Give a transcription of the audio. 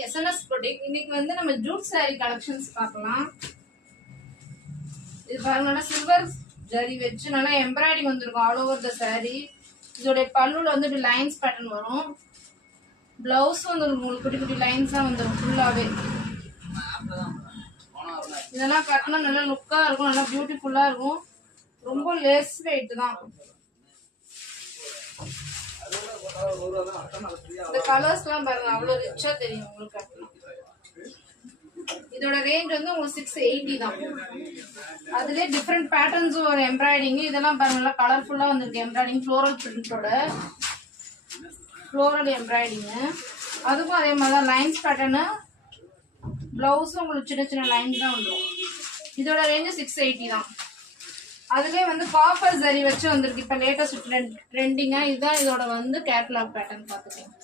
SNS product. இன்னைக்கு வந்து நம்ம ஜூட் சாரி கலெக்ஷன்ஸ் பார்க்கலாம். இது பாருங்க, நல்லா சில்வர் ஜரி வச்சு நல்லா எம்ப்ராய்டிங் வந்துருக்கும் ஆல் ஓவர் த சாரி. இதோட பல்லுல வந்து இப்படி லைன்ஸ் பேட்டர்ன் வரும். பிளவுஸ் வந்து உங்களுக்கு குட்டி குட்டி லைன்ஸா வந்துடும் ஃபுல்லாவே. இதெல்லாம் கட்டினா நல்லா லுக்கா இருக்கும், நல்லா பியூட்டிஃபுல்லா இருக்கும். ரொம்ப லெஸ் வெயிட் தான். இந்த கலர்ஸ் எல்லாம் பாருங்க, அவ்வளவு ரிச்சா தெரியும் உங்களுக்கு. இதோட ரேஞ்ச் வந்து உங்களுக்கு 680 தான். அதுலயே டிஃப்ரெண்ட் பேட்டர்ன்ஸும் ஒரு எம்ப்ராய்டிங். இதெல்லாம் பாருங்க, நல்லா கலர்ஃபுல்லா வந்திருக்கு எம்ப்ராய்டிங், ஃப்ளோரல் பிரிண்டோட ஃப்ளோரல் எம்ப்ராய்டிங். அதுக்கும் அதே மாதிரி தான் லைன்ஸ் பேட்டர்னு. பிளவுஸும் உங்களுக்கு சின்ன சின்ன லைன்ஸ் தான் வந்துடும். இதோட ரேஞ்சு 680 தான். அதுலேயே வந்து காப்பர் ஜரி வச்சு வந்திருக்கு இப்போ லேட்டஸ்ட் ட்ரெண்டிங்கா. இதுதான் இதோட வந்து கேட்லாக் பேட்டர்ன் பார்த்துக்கோங்க.